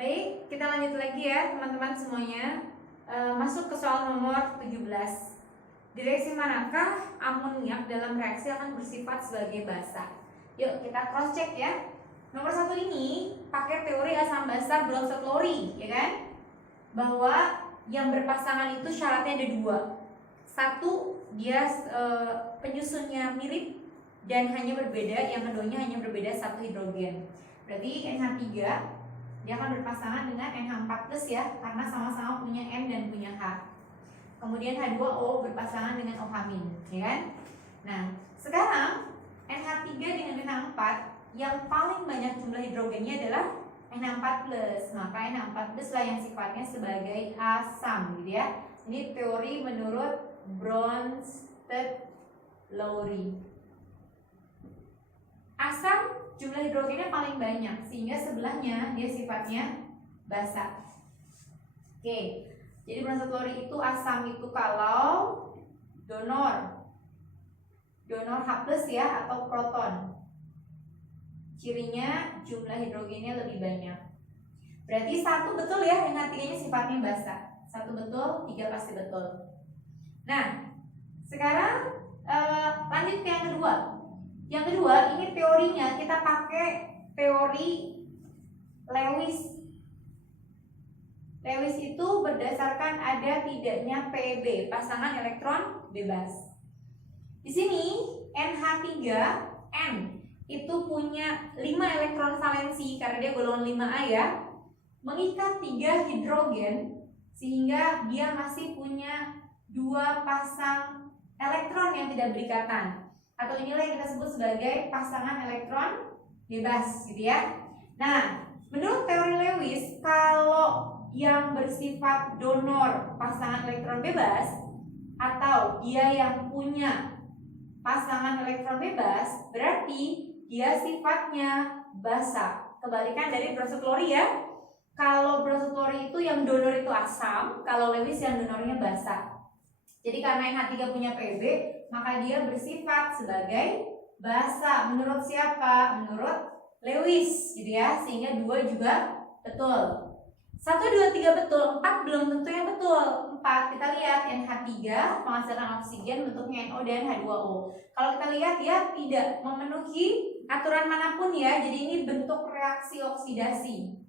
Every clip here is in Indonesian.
Baik, kita lanjut lagi ya teman-teman semuanya. Masuk ke soal nomor 17. Di reaksi manakah amoniak dalam reaksi akan bersifat sebagai basa? Yuk kita cross check ya. Nomor 1 ini pakai teori asam basa Bronsted-Lowry, ya kan? Bahwa yang berpasangan itu syaratnya ada dua. Satu, dia penyusunnya mirip dan hanya berbeda. Yang keduanya hanya berbeda satu hidrogen. Berarti NH3 dia akan berpasangan dengan NH4+ ya, karena sama-sama punya N dan punya H. Kemudian H2O berpasangan dengan OH-, ya kan? Nah, sekarang NH3 dengan NH4 yang paling banyak jumlah hidrogennya adalah NH4+. Maka NH4+ lah yang sifatnya sebagai asam, gitu ya. Ini teori menurut Bronsted-Lowry. Asam jumlah hidrogennya paling banyak sehingga sebelahnya dia sifatnya basa. Oke, jadi Bronsted-Lowry itu asam itu kalau donor H+ ya atau proton. Cirinya jumlah hidrogennya lebih banyak. Berarti satu betul ya, NH3-nya sifatnya basa. Satu betul, 3 pasti betul. Nah, sekarang lanjut ke yang kedua. Yang kedua, ini teorinya kita pakai teori Lewis. Lewis itu berdasarkan ada tidaknya PB, pasangan elektron bebas. Di sini NH3N itu punya 5 elektron valensi karena dia golongan 5A ya. Mengikat 3 hidrogen sehingga dia masih punya 2 pasang elektron yang tidak berikatan. Atau inilah yang kita sebut sebagai pasangan elektron bebas, gitu ya. Nah, menurut teori Lewis, kalau yang bersifat donor pasangan elektron bebas atau dia yang punya pasangan elektron bebas, berarti dia sifatnya basa. Kebalikan dari Bronsted-Lowry ya. Kalau Bronsted-Lowry itu yang donor itu asam, kalau Lewis yang donornya basa. Jadi karena NH3 punya PB, maka dia bersifat sebagai basa. Menurut siapa? Menurut Lewis, gitu ya. Sehingga 2 juga betul. 1, 2, 3 betul, 4 belum tentu yang betul. 4 kita lihat NH3 menghasilkan oksigen bentuknya NO dan H2O. Kalau kita lihat dia tidak memenuhi aturan manapun ya. Jadi ini bentuk reaksi oksidasi.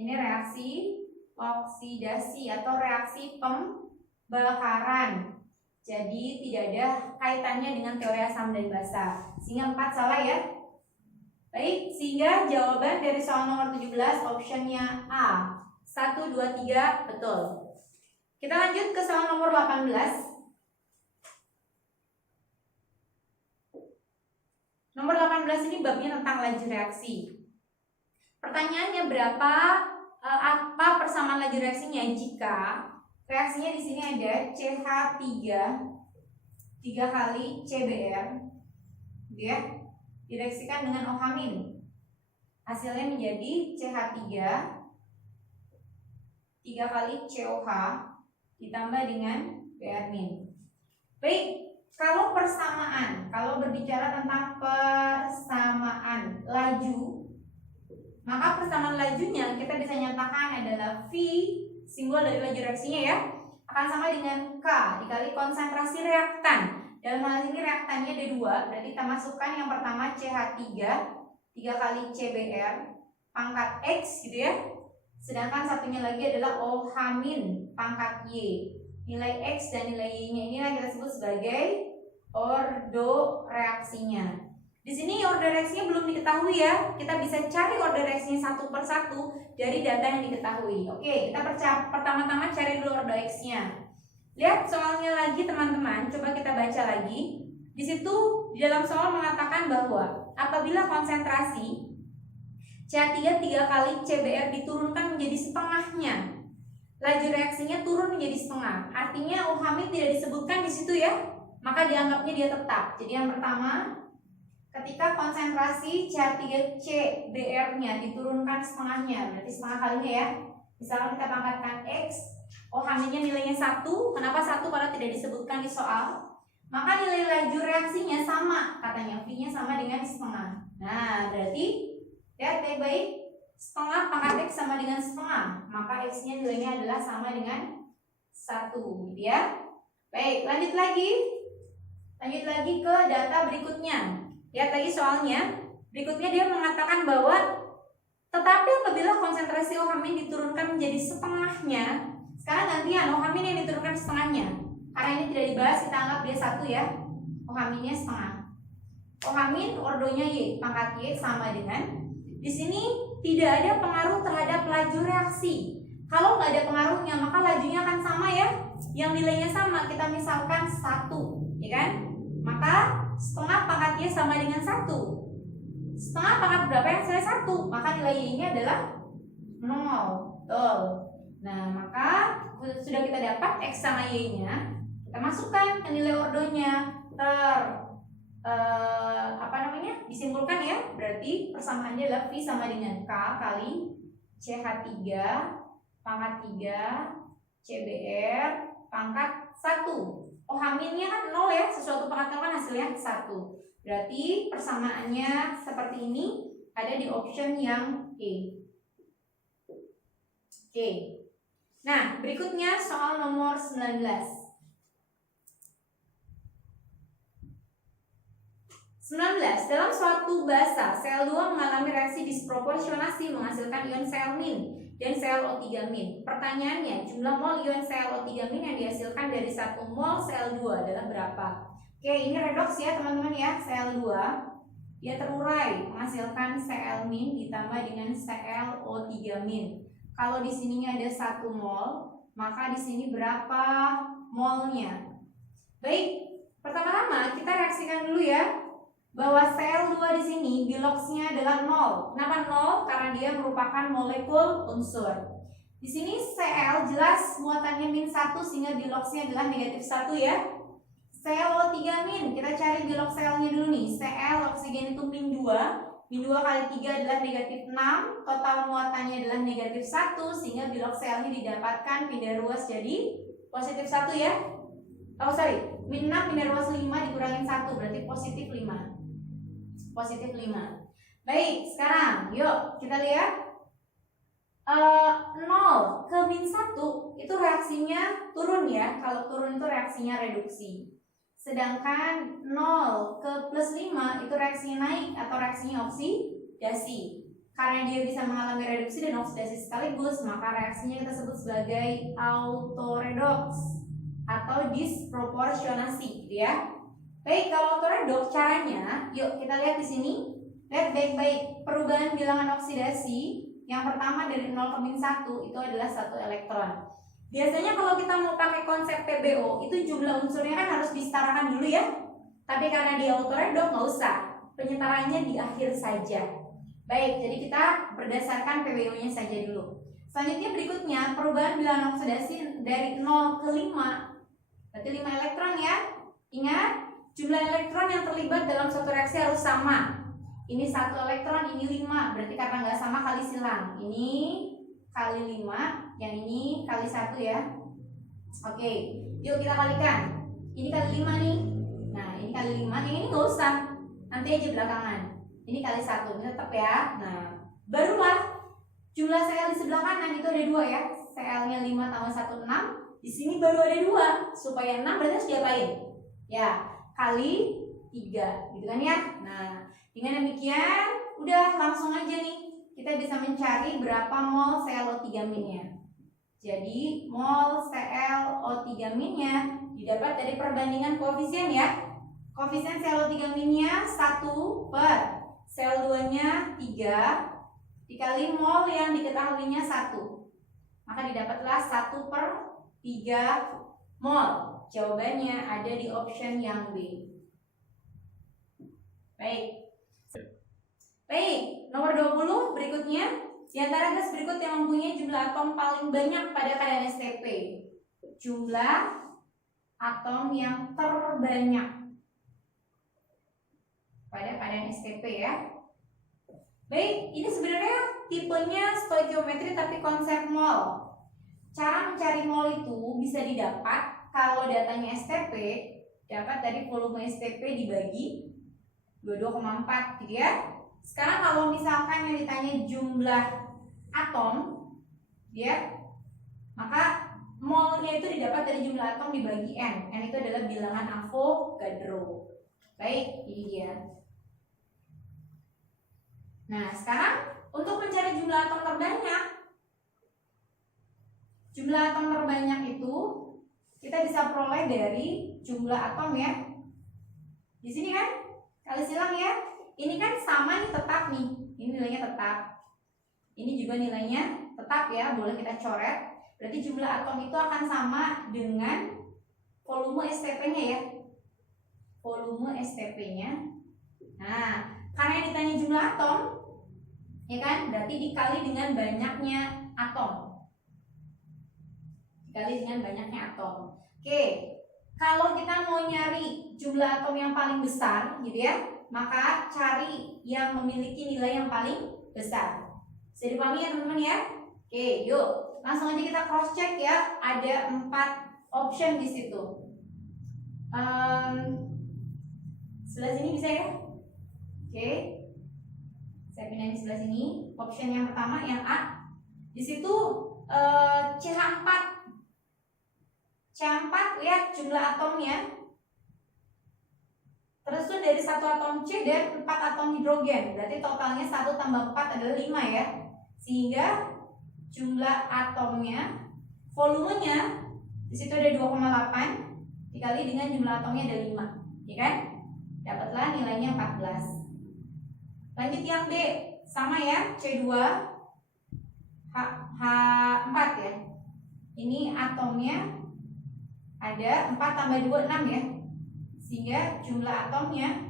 Ini reaksi oksidasi atau reaksi pembakaran. Jadi tidak ada kaitannya dengan teori asam dan basa. Sehingga 4 salah ya. Baik, sehingga jawaban dari soal nomor 17 optionnya A. 1, 2, 3 betul. Kita lanjut ke soal nomor 18. Nomor 18 ini babnya tentang laju reaksi. Pertanyaannya apa persamaan laju reaksinya jika reaksinya di sini ada CH3 3 kali CBr, ya, direaksikan dengan OH-. Hasilnya menjadi CH3 3 kali COH ditambah dengan Br-. Baik, kalau persamaan, kalau berbicara tentang persamaan laju, maka persamaan lajunya kita bisa nyatakan adalah V, simbol dari laju reaksinya ya, akan sama dengan K dikali konsentrasi reaktan. Dalam hal ini reaktannya ada 2, berarti kita masukkan yang pertama CH3 3 kali CBr pangkat X, gitu ya. Sedangkan satunya lagi adalah OH- pangkat Y. Nilai X dan nilai Y-nya inilah kita sebut sebagai ordo reaksinya. Di sini order reaksinya belum diketahui ya. Kita bisa cari order reaksinya satu per satu dari data yang diketahui. Oke, kita pertama-tama cari dulu order X-nya. Lihat soalnya lagi teman-teman, coba kita baca lagi. Di situ di dalam soal mengatakan bahwa apabila konsentrasi CH3 3 kali CBr diturunkan menjadi setengahnya, laju reaksinya turun menjadi setengah. Artinya OH- tidak disebutkan di situ ya. Maka dianggapnya dia tetap. Jadi yang pertama, ketika konsentrasi CH3CBr-nya diturunkan setengahnya, berarti setengah kalinya ya. Misalnya kita pangkatkan X, OH-nya nilainya 1. Kenapa 1? Karena tidak disebutkan di soal. Maka nilai laju reaksinya sama, katanya V-nya sama dengan setengah. Nah, berarti lihat baik-baik, setengah pangkat X sama dengan setengah, maka X-nya nilainya adalah sama dengan 1, gitu ya. Baik, lanjut lagi ke data berikutnya. Lihat lagi soalnya. Berikutnya dia mengatakan bahwa tetapi apabila konsentrasi OH- diturunkan menjadi setengahnya, sekarang gantian OH- yang diturunkan setengahnya. Karena ini tidak dibahas, kita anggap dia 1 ya. OH-nya setengah. OH- ordonya Y, pangkat Y sama dengan, di sini tidak ada pengaruh terhadap laju reaksi. Kalau nggak ada pengaruhnya, maka lajunya akan sama ya. Yang nilainya sama, kita misalkan 1, ya kan? Maka setengah pangkat Y sama dengan 1. Setengah pangkat berapa yang saya 1? Maka nilai Y-nya adalah 0. Betul. Nah, maka sudah kita dapat X sama Y-nya. Kita masukkan ke nilai ordonya. Disimpulkan ya. Berarti persamaannya adalah V sama dengan K kali CH3 pangkat 3 CBr pangkat 1. OH-nya kan 0 ya, sesuatu pangkat 0 kan hasilnya 1. Berarti persamaannya seperti ini, ada di option yang E. Oke. Nah, berikutnya soal nomor 19. 19. Dalam suatu basa, sel 2 mengalami reaksi disproporsionasi menghasilkan ion sel min dan sel O3 min. Pertanyaannya, jumlah mol ion sel O3 min yang dihasilkan dari 1 mol sel 2 adalah berapa? Oke, ini redoks ya teman-teman ya. Sel 2 dia terurai menghasilkan Cl min ditambah dengan ClO3 min. Kalau di sininya ada 1 mol, maka di sini berapa molnya? Baik, pertama-tama kita reaksikan dulu ya. Bahwa sel 2 di sini biloxnya adalah 0. Kenapa 0? Karena dia merupakan molekul unsur. Di sini Cl jelas muatannya min 1 sehingga biloxnya adalah negatif 1 ya. ClO3 min, kita cari bilox selnya dulu nih. Cl oksigen itu min 2. Min 2 kali 3 adalah negatif 6. Total muatannya adalah negatif 1 sehingga bilox selnya didapatkan pindah ruas jadi positif 1 ya. Min 6 pindah ruas 5 dikurangin 1 berarti positif 5. Positif 5. Baik, sekarang yuk kita lihat 0 ke min 1 itu reaksinya turun ya. Kalau turun itu reaksinya reduksi. Sedangkan 0 ke plus 5 itu reaksinya naik atau reaksinya oksidasi. Karena dia bisa mengalami reduksi dan oksidasi sekaligus, maka reaksinya kita sebut sebagai autoredoks atau disproporsionasi, gitu ya. Baik, kalau autoredoks caranya, yuk kita lihat di sini. Lihat baik-baik perubahan bilangan oksidasi. Yang pertama dari 0 ke min 1 itu adalah 1 elektron. Biasanya kalau kita mau pakai konsep PBO, itu jumlah unsurnya kan harus disetarakan dulu ya. Tapi karena dia autoredoks nggak usah, penyetaraannya di akhir saja. Baik, jadi kita berdasarkan PBO-nya saja dulu. Selanjutnya berikutnya, perubahan bilangan oksidasi dari 0 ke 5. Berarti 5 elektron ya. Ingat, jumlah elektron yang terlibat dalam suatu reaksi harus sama. Ini 1 elektron, ini 5. Berarti karena nggak sama kali silang. Ini kali 5, yang ini kali 1 ya. Oke, yuk kita kalikan. Ini kali 5 nih. Nah, ini kali 5, yang ini nggak usah. Nanti aja belakangan. Ini kali 1, tetap ya. Nah, barulah jumlah Cl di sebelah kanan itu ada 2 ya. Cl-nya 5 tambah 1, 6. Di sini baru ada 2. Supaya 6 berarti harus diapain? Ya, kali 3, gitu kan ya. Nah, dengan demikian udah langsung aja nih kita bisa mencari berapa mol ClO3 min-nya. Jadi mol ClO3 min-nya didapat dari perbandingan koefisien ya. Koefisien ClO3 min-nya 1 per sel 2-nya 3 dikali mol yang diketahuinya 1. Maka didapatlah 1 per 3 mol. Jawabannya ada di option yang B. Baik, nomor 20 berikutnya. Di antara gas berikut yang mempunyai jumlah atom paling banyak pada keadaan STP. Jumlah atom yang terbanyak pada keadaan STP ya. Baik, ini sebenarnya tipenya stoikiometri tapi konsep mol. Cara mencari mol itu bisa didapat kalau datanya STP dapat dari volume STP dibagi 22,4 gitu ya. Sekarang kalau misalkan yang ditanya jumlah atom, ya, maka molnya itu didapat dari jumlah atom dibagi N. N itu adalah bilangan Avogadro. Baik, ini dia. Nah, sekarang untuk mencari jumlah atom terbanyak, jumlah atom terbanyak itu kita bisa peroleh dari jumlah atom ya. Di sini kan, kali silang ya. Ini kan sama nih, tetap nih. Ini nilainya tetap. Ini juga nilainya tetap ya, boleh kita coret. Berarti jumlah atom itu akan sama dengan volume STP-nya ya. Volume STP-nya. Nah, karena yang ditanya jumlah atom, ya kan? Berarti dikali dengan banyaknya atom. Dikali dengan banyaknya atom. Oke, kalau kita mau nyari jumlah atom yang paling besar, gitu ya, maka cari yang memiliki nilai yang paling besar. Bisa dipahami ya teman-teman ya? Oke, yuk langsung aja kita cross check ya. Ada 4 option di situ. Sebelah sini bisa ya? Oke, saya pindahin di sebelah sini. Option yang pertama yang A. Di situ CH4. CH4 lihat jumlah atomnya. Terus dari 1 atom C dan 4 atom hidrogen. Berarti totalnya 1 tambah 4 adalah 5 ya. Sehingga jumlah atomnya, volumenya di situ ada 2,8 dikali dengan jumlah atomnya ada 5, ya kan? Dapatlah nilainya 14. Lanjut yang B, sama ya, C2 H4 ya. Ini atomnya ada 4 tambah 2 6 ya. Sehingga jumlah atomnya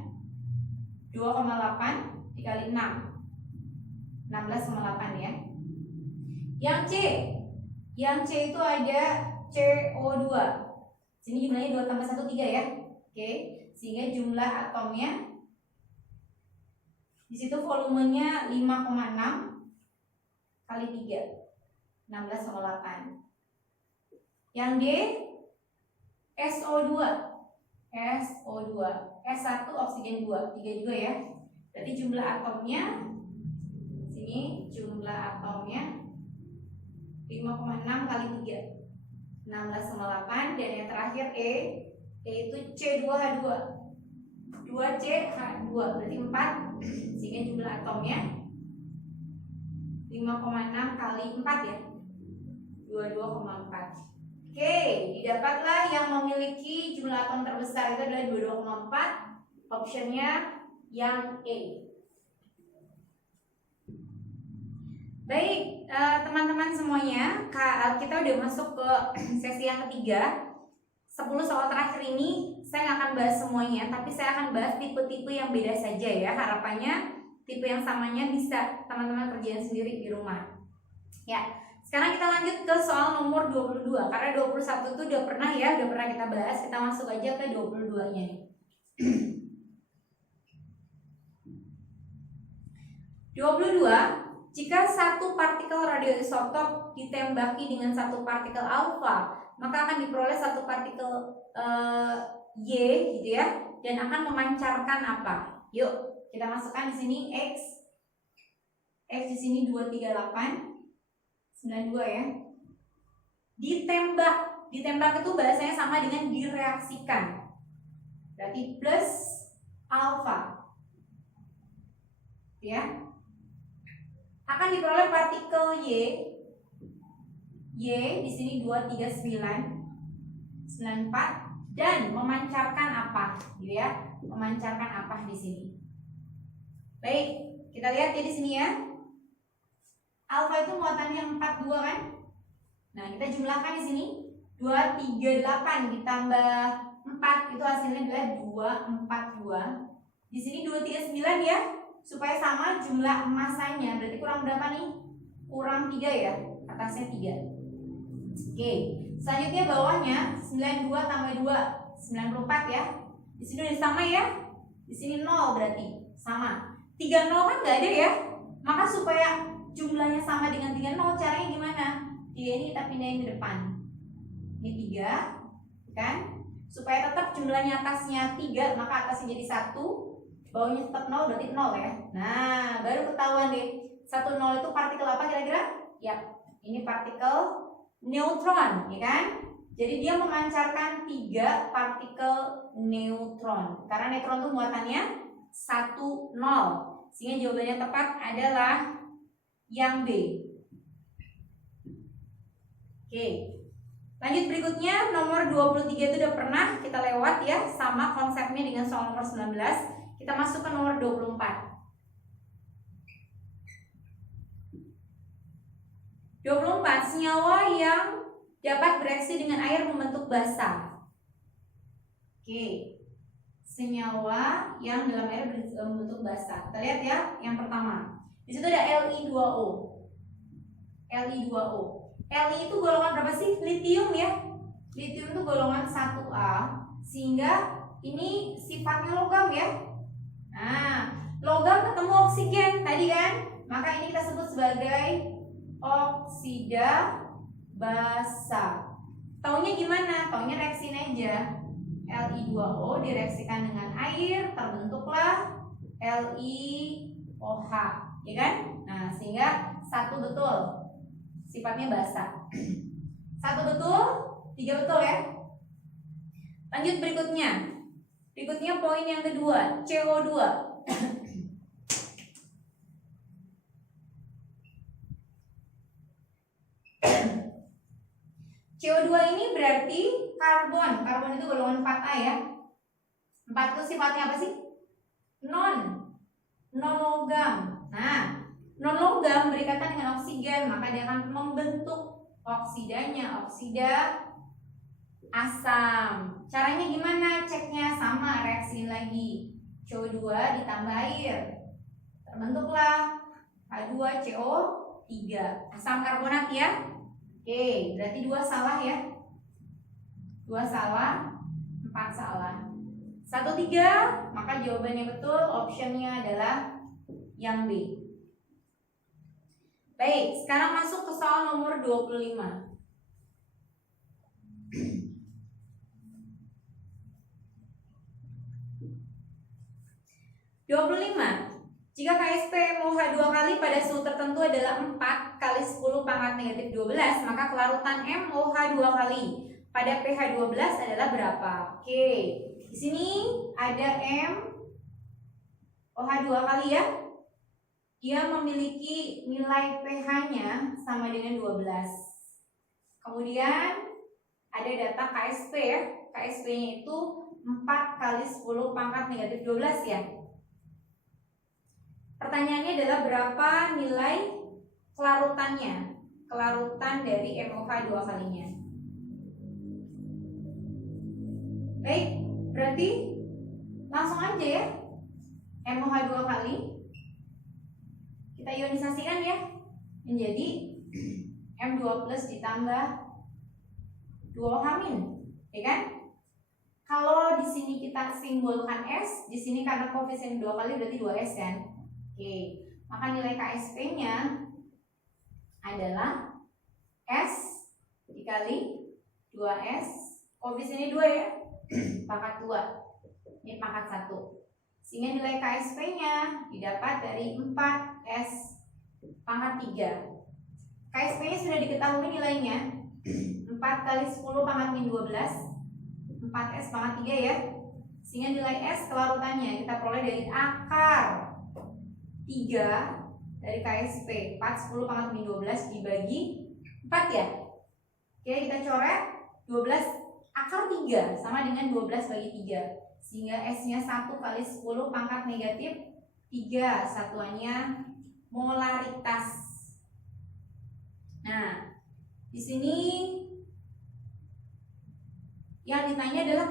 2,8 dikali 6 16,8 ya. Yang C itu ada CO2. Sini jumlahnya 2 tambah 1 3 ya. Oke, sehingga jumlah atomnya di situ volumenya 5,6 kali 3 16,8. Yang D SO2. S1 oksigen 2, 3 juga ya. Berarti jumlah atomnya sini jumlah atomnya 5,6 kali 3 16,8. Dan yang terakhir E itu C2H2 2CH2 berarti 4, sehingga jumlah atomnya 5,6 kali 4 ya 22,4. Oke, didapatlah yang memiliki jumlah atom terbesar itu adalah 22,4. Optionnya yang E. Baik, teman-teman semuanya, kita udah masuk ke sesi yang ketiga. 10 soal terakhir ini saya nggak akan bahas semuanya, tapi saya akan bahas tipe-tipe yang beda saja ya. Harapannya tipe yang samanya bisa teman-teman kerjain sendiri di rumah. Ya, sekarang kita lanjut ke soal nomor 22. Karena 21 itu udah pernah kita bahas. Kita masuk aja ke 22-nya nih. 22. Jika satu partikel radioisotop ditembaki dengan satu partikel alfa, maka akan diperoleh satu partikel Y gitu ya, dan akan memancarkan apa? Yuk, kita masukkan di sini X di sini 238 92 ya. Ditembak itu bahasanya sama dengan direaksikan. Berarti plus alfa. Ya. Akan diperoleh partikel Y di sini 239 94 dan memancarkan apa, gitu ya? Memancarkan apa di sini? Baik, kita lihat ya di sini ya. Alfa itu muatannya 42 kan? Nah, kita jumlahkan di sini 238 ditambah 4 itu hasilnya adalah 242. Di sini 239 ya. Supaya sama jumlah masanya, berarti kurang berapa nih? Kurang 3 ya, atasnya 3. Oke, selanjutnya bawahnya 92 tambah 2 94 ya. Di sini udah sama ya. Di sini 0 berarti sama. 30 kan nggak ada ya. Maka supaya jumlahnya sama dengan 30, caranya gimana? 3 ini kita pindahin ke depan. Ini 3 kan? Supaya tetap jumlahnya atasnya 3, maka atasnya jadi 1, bawahnya tetap 0 berarti 0 ya. Nah, baru ketahuan deh. 1 10 itu partikel apa kira-kira? Yap, ini partikel neutron, ya kan? Jadi dia memancarkan 3 partikel neutron. Karena neutron itu muatannya 1, 0. Sehingga jawabannya tepat adalah yang B. Oke. Lanjut berikutnya, nomor 23 itu udah pernah kita lewat ya, sama konsepnya dengan soal nomor 19. Kita masuk ke nomor 24. 24, senyawa yang dapat bereaksi dengan air membentuk basa. Oke. Senyawa yang dalam air membentuk basa. Kita lihat ya, yang pertama. Di situ ada Li2O. Li2O. Li itu golongan berapa sih? Litium ya. Litium itu golongan 1A, sehingga ini sifatnya logam ya. Nah, logam ketemu oksigen tadi kan? Maka ini kita sebut sebagai oksida basa. Taunya gimana? Taunya reaksiin aja. Li2O direaksikan dengan air, terbentuklah LiOH, ya kan? Nah, sehingga 1 betul. Sifatnya basa. 1 betul, 3 betul ya. Lanjut berikutnya. Berikutnya poin yang kedua, CO2. CO2 ini berarti karbon. Karbon itu golongan 4A ya. 4 itu sifatnya apa sih? Non-logam. Nah, non-logam berikatan dengan oksigen, maka dia akan membentuk oksidanya, oksida asam. Caranya gimana? Ceknya sama, reaksiin lagi. CO2 ditambah air, terbentuklah H2CO3, asam karbonat ya. Oke, berarti 2 salah ya. 2 salah, 4 salah. 1, 3, maka jawabannya betul, optionnya adalah yang B. Baik, sekarang masuk ke soal nomor 25. Jika KSP MOH 2 kali pada suhu tertentu adalah 4 kali 10 pangkat negatif 12, maka kelarutan MOH 2 kali pada pH 12 adalah berapa? Oke, di sini ada MOH 2 kali ya. Dia memiliki nilai pH-nya sama dengan 12. Kemudian ada data KSP ya. KSP-nya itu 4 kali 10 pangkat negatif 12 ya. Pertanyaannya adalah berapa nilai kelarutannya? Kelarutan dari MOH 2 kalinya. Baik, berarti langsung aja ya. MOH 2 kali kita ionisasikan ya menjadi M2 plus ditambah 2OH-, ya kan? Kalau di sini kita simbolkan S, di sini karena koefisien 2 kali berarti 2S kan? Oke, maka nilai KSP-nya adalah S dikali 2S, koefisiennya 2 ya, pangkat 2, ini pangkat 1. Sehingga nilai KSP-nya didapat dari 4S pangkat 3. KSP-nya sudah diketahui nilainya 4 kali 10 pangkat min 12, 4S pangkat 3 ya. Sehingga nilai S kelarutannya kita peroleh dari akar 3 dari KSP 4 10 pangkat min 12 dibagi 4 ya. Oke, kita coret 12 akar 3 sama dengan 12 bagi 3. Sehingga S-nya 1 kali 10 pangkat negatif 3, satuannya molaritas. Nah, di sini yang ditanya adalah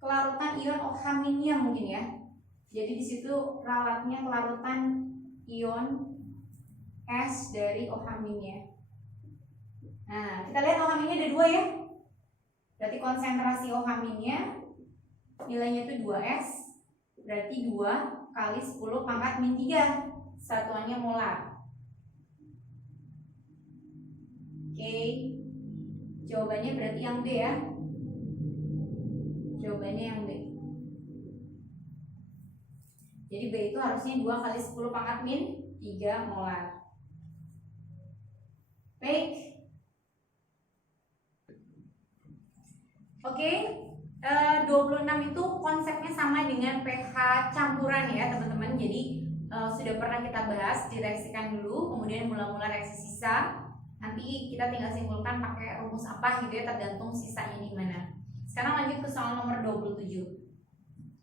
kelarutan ion OH- mungkin ya. Jadi di situ ralatnya kelarutan ion S dari OH-nya. Nah, kita lihat OH- ada 2 ya. Berarti konsentrasi OH- nilainya itu 2S. Berarti 2 kali 10 pangkat min 3, satuannya molar. Oke, jawabannya berarti yang B ya. Jawabannya yang B. Jadi B itu harusnya 2 kali 10 pangkat min 3 molar. Baik. Oke, 26 itu konsepnya sama dengan pH campuran ya teman-teman. Jadi sudah pernah kita bahas, direaksikan dulu, kemudian mula-mula reaksi sisa. Nanti kita tinggal simpulkan pakai rumus apa gitu ya, tergantung sisanya di mana. Sekarang lanjut ke soal nomor 27.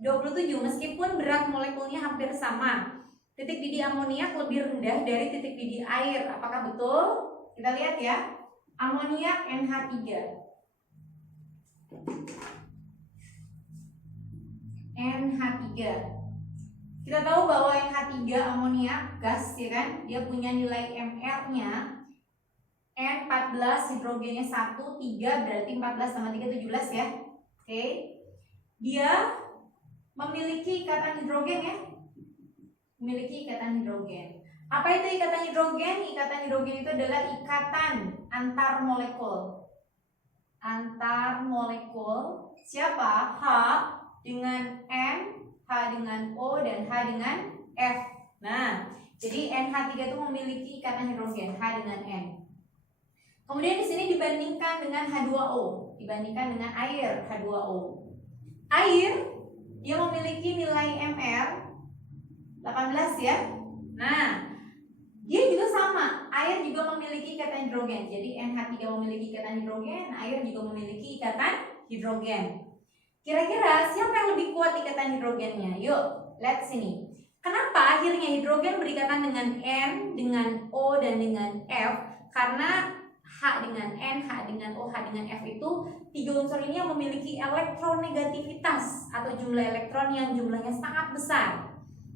27, meskipun berat molekulnya hampir sama, titik didih amoniak lebih rendah dari titik didih air. Apakah betul? Kita lihat ya. Amoniak NH3. NH3. Kita tahu bahwa NH3 amoniak gas ya kan, dia punya nilai Mr-nya N14, hidrogennya 1, 3, berarti 14 tambah 3 17 ya. Oke. Dia memiliki ikatan hidrogen ya. Memiliki ikatan hidrogen. Apa itu ikatan hidrogen? Ikatan hidrogen itu adalah ikatan antar molekul. Antar molekul siapa? H dengan N, H dengan O, dan H dengan F. Nah, jadi NH3 itu memiliki ikatan hidrogen H dengan N. Kemudian di sini dibandingkan dengan H2O, dibandingkan dengan air H2O. Air dia memiliki nilai Mr 18 ya. Nah, dia juga sama, air juga memiliki ikatan hidrogen. Jadi NH3 memiliki ikatan hidrogen, air juga memiliki ikatan hidrogen. Kira-kira siapa yang lebih kuat ikatan hidrogennya? Yuk, lihat sini. Kenapa akhirnya hidrogen berikatan dengan N, dengan O, dan dengan F? Karena H dengan N, H dengan O, H dengan F itu tiga unsur ini yang memiliki elektronegativitas atau jumlah elektron yang jumlahnya sangat besar.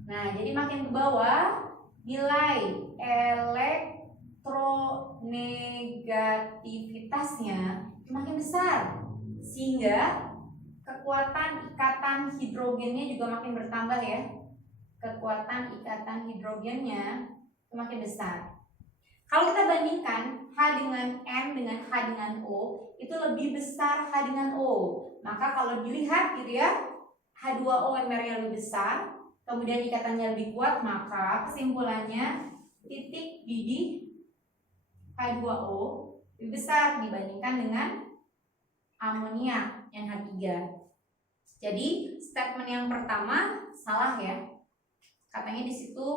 Nah, jadi makin ke bawah nilai elektronegativitasnya makin besar, sehingga kekuatan ikatan hidrogennya juga makin bertambah ya. Kekuatan ikatan hidrogennya semakin besar. Kalau kita bandingkan H dengan N dengan H dengan O, itu lebih besar H dengan O. Maka kalau dilihat gitu ya, H2O Mr-nya lebih besar, kemudian ikatannya lebih kuat, maka kesimpulannya titik didih H2O lebih besar dibandingkan dengan amoniak NH3. Jadi statement yang pertama salah ya. Katanya di situ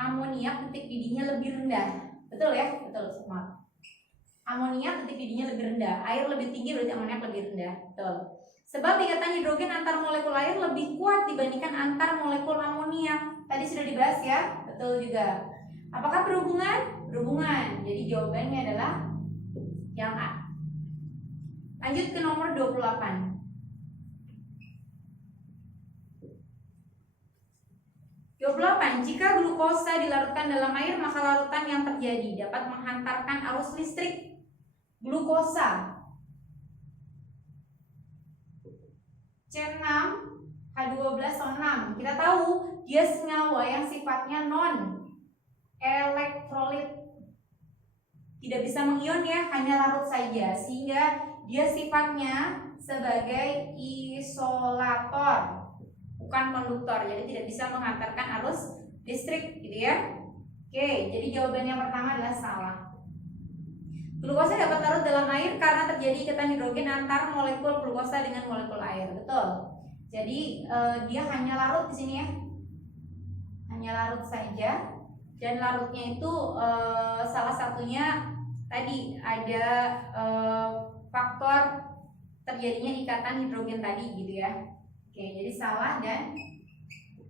amoniak titik didihnya lebih rendah. Betul ya? Betul semua. Amoniak titik didihnya lebih rendah, air lebih tinggi, berarti amoniak lebih rendah. Betul. Sebab ikatan hidrogen antar molekul air lebih kuat dibandingkan antar molekul amoniak. Tadi sudah dibahas ya? Betul juga. Apakah berhubungan? Berhubungan. Jadi jawabannya adalah yang A. Lanjut ke nomor 28. 28. Jika glukosa dilarutkan dalam air, maka larutan yang terjadi dapat menghantarkan arus listrik. Glukosa C6H12O6. Kita tahu dia senyawa yang sifatnya non elektrolit, tidak bisa mengion ya, hanya larut saja, sehingga dia sifatnya sebagai isolator, bukan konduktor, jadi tidak bisa menghantarkan arus listrik gitu ya. Oke, jadi jawaban yang pertama adalah salah. Glukosa dapat larut dalam air karena terjadi ikatan hidrogen antar molekul glukosa dengan molekul air. Betul. Jadi dia hanya larut di sini ya, hanya larut saja, dan larutnya itu salah satunya tadi ada faktor terjadinya ikatan hidrogen tadi gitu ya. Oke, jadi salah dan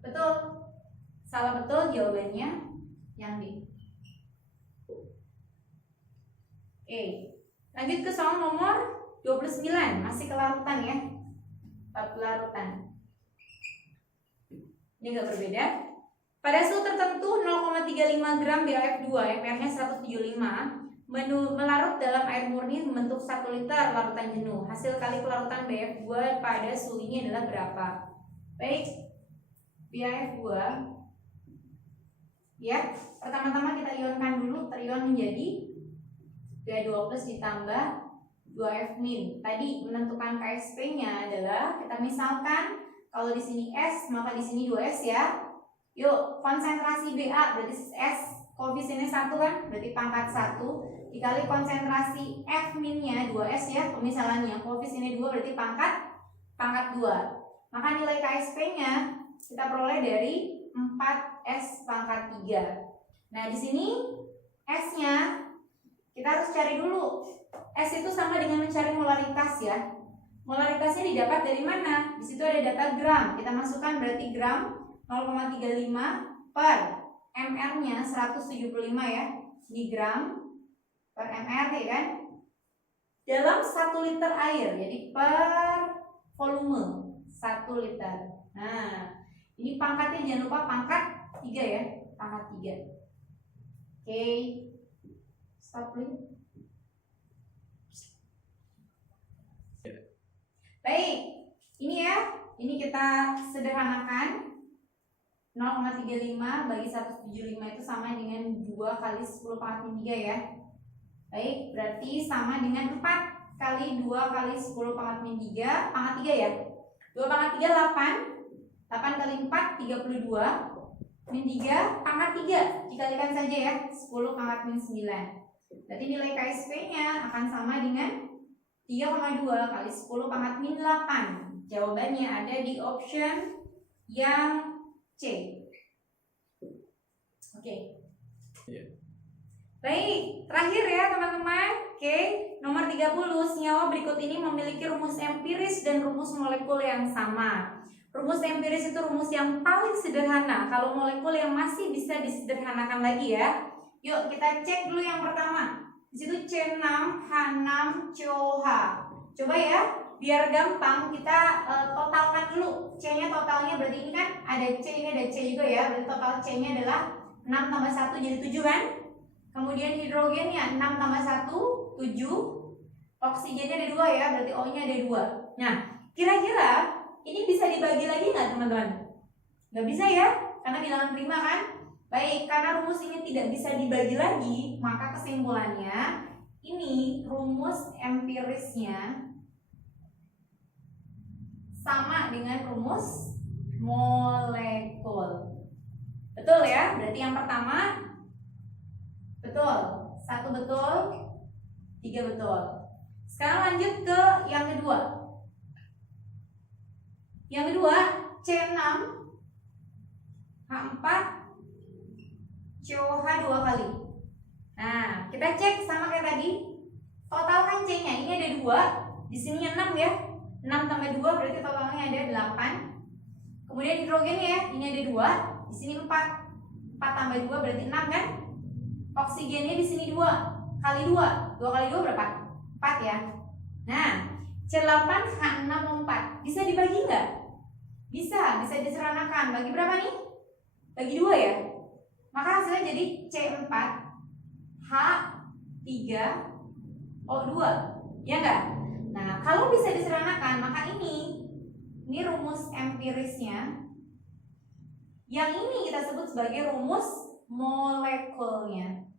betul. Salah betul jawabannya yang B. Oke, lanjut ke soal nomor 29, masih kelarutan ya. Kelarutan. Ini enggak berbeda. Pada suhu tertentu 0,35 gram BAF2, Mr-nya 175, melarut dalam air murni membentuk 1 liter larutan jenuh. Hasil kali pelarutan BAF2 pada suhu ini adalah berapa? Baik, BAF2 ya, pertama-tama kita ionkan dulu, terion menjadi Ba2+ ditambah 2 2F min. Tadi menentukan KSP-nya adalah kita misalkan kalau di sini S maka di sini 2S ya. Yuk, konsentrasi BA berarti S koefisiennya 1 kan? Berarti pangkat 1 dikali konsentrasi F min-nya 2S ya, pemisalannya. Koefisiennya 2 berarti pangkat 2. Maka nilai KSP-nya kita peroleh dari 4S pangkat 3. Nah, di sini S-nya kita harus cari dulu. S itu sama dengan mencari molaritas ya. Molaritasnya didapat dari mana? Di situ ada data gram. Kita masukkan berarti gram 0,35 per mR-nya 175 ya. Di gram per mR ya kan? Dalam 1 liter air. Jadi per volume 1 liter. Nah, ini pangkatnya jangan lupa pangkat 3 ya. Pangkat 3. Oke. Stop please. Baik, ini ya, ini kita sederhanakan 0,35 bagi 175 itu sama dengan 2 kali 10 pangkat min 3 ya. Baik, berarti sama dengan 4 kali 2 kali 10 pangkat min 3 pangkat 3 ya. 2 pangkat 3 8, 8 kali 4 32, min 3 pangkat 3 dikalikan saja ya, 10 pangkat min 9. Berarti nilai KSP-nya akan sama dengan 3,2 kali 10 pangkat min 8. Jawabannya ada di option yang C. Oke. Baik, terakhir ya teman-teman. Oke, nomor 30, senyawa berikut ini memiliki rumus empiris dan rumus molekul yang sama. Rumus empiris itu rumus yang paling sederhana. Kalau molekul yang masih bisa disederhanakan lagi ya. Yuk kita cek dulu yang pertama. Di situ C6H6COH. Coba ya, biar gampang kita totalkan dulu. C-nya totalnya berarti ini kan ada C, ini ada C juga ya. Berarti total C-nya adalah 6 tambah 1 jadi 7 kan? Kemudian hidrogennya 6 tambah 1 7. Oksigennya ada 2 ya, berarti O-nya ada 2. Nah, kira-kira ini bisa dibagi lagi nggak teman-teman? Nggak bisa ya, karena bilangan prima kan? Baik, karena rumus ini tidak bisa dibagi lagi, maka kesimpulannya ini rumus empirisnya sama dengan rumus molekul. Betul ya? Berarti yang pertama betul, 1 betul, 3 betul. Sekarang lanjut ke yang kedua. Yang kedua, C6H4 COH 2 kali. Nah, kita cek sama kayak tadi. Totalkan C-nya. Ini ada 2. Di sini 6 ya. 6 tambah 2 berarti totalnya ada 8. Kemudian hidrogennya ya. Ini ada 2. Di sini 4. 4 tambah 2 berarti 6 kan? Oksigennya di sini 2 kali 2. 2 kali 2 berapa? 4 ya. Nah, C8H6O4 bisa dibagi nggak? Bisa disederhanakan. Bagi berapa nih? Bagi 2 ya. Maka hasilnya jadi C4H3O2. Ya enggak? Nah, kalau bisa disederhanakan, maka ini rumus empirisnya. Yang ini kita sebut sebagai rumus molekulnya.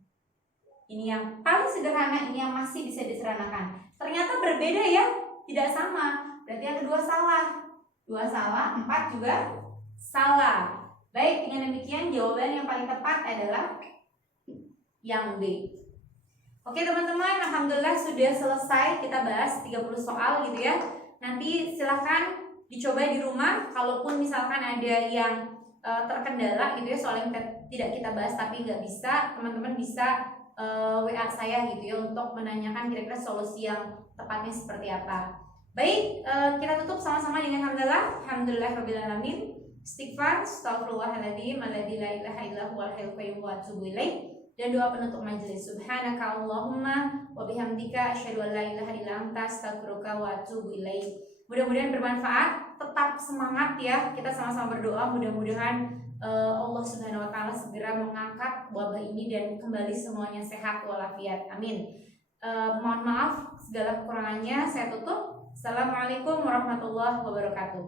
Ini yang paling sederhana, ini yang masih bisa disederhanakan. Ternyata berbeda ya, tidak sama. Berarti yang kedua salah. 2 salah, 4 juga salah. Baik, dengan demikian jawaban yang paling tepat adalah yang B. Oke teman-teman, alhamdulillah sudah selesai kita bahas 30 soal gitu ya. Nanti silahkan dicoba di rumah. Kalaupun misalkan ada yang terkendala gitu ya, soal yang tidak kita bahas tapi nggak bisa, teman-teman bisa WA saya gitu ya untuk menanyakan kira-kira solusi yang tepatnya seperti apa. Baik, kita tutup sama-sama dengan hamdalah. Alhamdulillahirabbil alamin. Istighfar, astaghfirullahaladzim, alladzi la ilaha illa huwal hayyul qayyum wa atubu ilaih. Dan doa penutup majelis. Subhanaka Allahumma wa bihamdika asyhadu an la ilaha illa anta astaghfiruka wa atubu ilaih. Mudah-mudahan bermanfaat, tetap semangat ya. Kita sama-sama berdoa mudah-mudahan Allah Subhanahu wa taala segera mengangkat wabah ini dan kembali semuanya sehat walafiat. Amin. Mohon maaf segala kekurangannya, saya tutup. Assalamualaikum warahmatullahi wabarakatuh.